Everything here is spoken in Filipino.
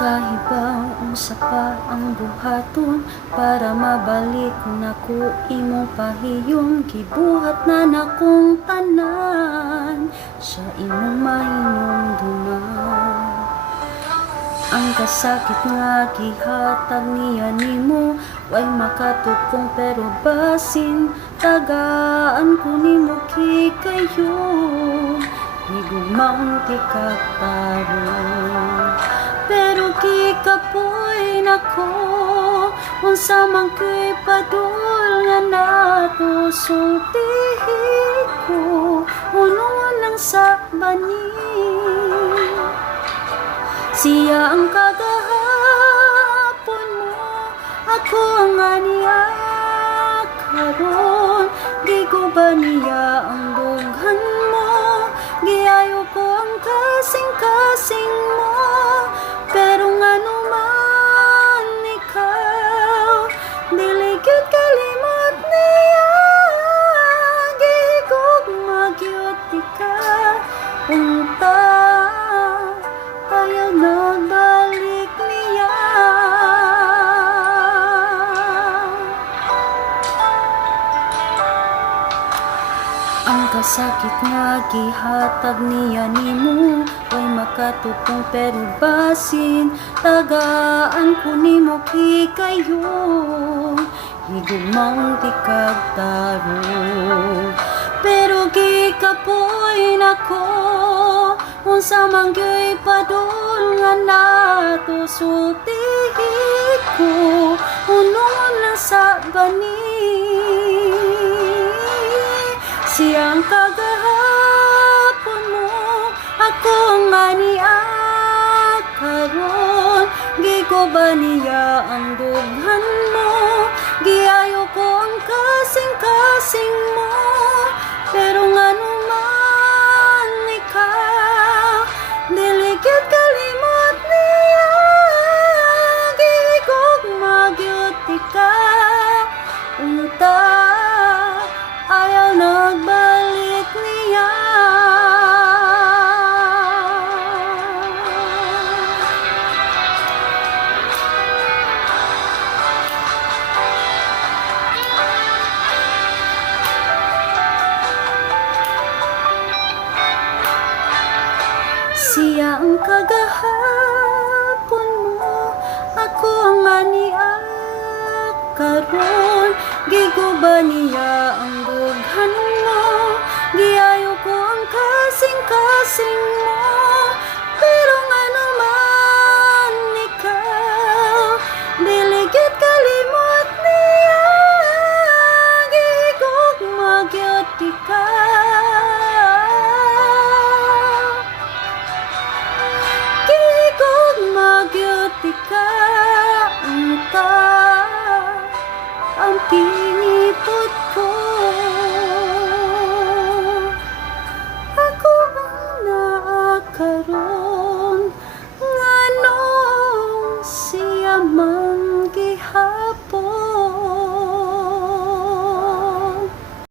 Kahibang unsa pa ang buhaton para mabalik nako imong pahiyom. Gibuhat na nakong tanan sa imong mahinumduman. Ang kasakit nga gihatag niya nimo way makatupong, pero basin tagaan ko nimo kikayo. Higugmaon ti kagtarong, pero kikapoy nako unsa man ko'y padul nga nato sultihi ko unon lang sa bani. Siya ang kagahapon mo, ako ang aniya karon. Di ko ba niya ang dughan mo, giayo ko ang kasing-kasing mo. Pero nga naman ikaw, dili gyud kalimot niya. Gigugma gyud ka, unta ayaw nagbalik niya. Ang kasakit nga gihatag niya nimo way makatupong, pero basin tagaan ko nimo kikayo. Higugmaon ti kagtarong, pero gikapoy nako unsa man gyud padul nga nato sultihi ko unon lang sa bani. Siyang kagahapon mo, ako ang aniya karon. Gigo ba niya ang dughan mo, giayo ko ang kasing-kasing mo. Pero nga naman ikaw, dili gyud kalimot niya. Gigugma gyud ka, unta ayaw nagbalik niya. Siya ang kagahapon mo, ako ang aniya karon. Gigo ba niya ang dughan mo, giayo ko ang kasing-kasing mo.